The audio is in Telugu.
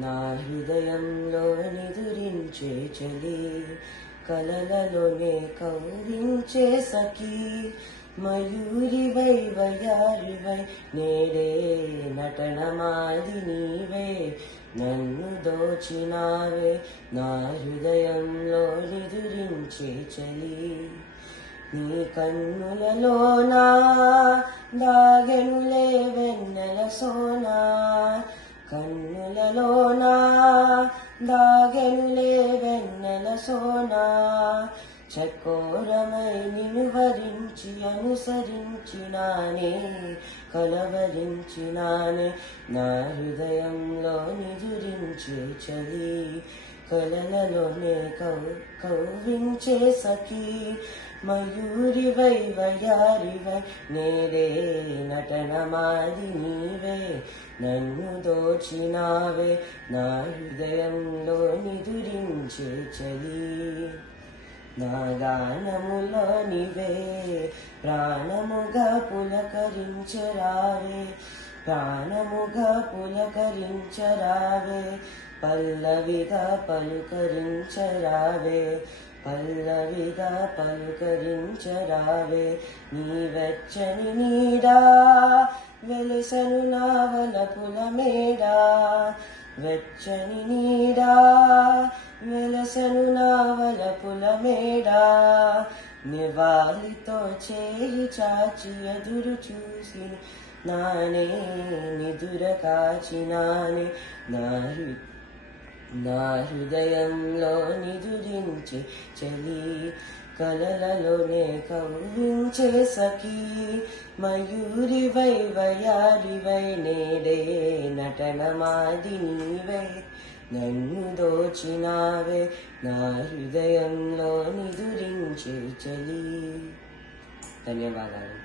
నా హృదయంలో నిదురించే చలి, కలలలోనే కౌరించే సఖీ, మయూరివై వయారివై నేడే నటనమాది నీవే, నన్ను దోచినావే నా హృదయంలో నిదురించే చలి. నీ కన్నులలోనా దాగెనులే వెన్నెల సోనా, కన్నులలోనా దాగెనులే వెన్నెల సోనా, చకోరమై నిన్ను వరించి అనుసరించినానే, కలవరించినానే నా హృదయంలో నిదురించే చలి, కలలలోనే కౌవించే సఖీ, మయూరివై వయారివై నేడే నటనమాది నీవే, నన్ను దోచినావే నా హృదయంలో నిదురించే చలి. నా గానములో నీవే ప్రాణముగా పులకరించరావే, ప్రాణముగా పులకరించరావే, పల్లవిగా పలుకరించరావే, పల్లవిగా పలుకరించరావే. నీ వెచ్చని నీడా వెలిసెను నా వలపుల మేడా, వెచ్చని నీడా వెలసెను నా వలపుల మేడా, నివాళితో చేయి చాచి ఎదురు చూసి నానే నిదుర కాచినానే, నా హృదయంలో నిదురించే చలి, కలలలోనే కౌవించే సఖీ, మయూరివై వయారివై నేడే నటనమాది నీవే, నన్ను దోచినావే నా హృదయంలో నిదురించే చలి. ధన్యవాదాలు.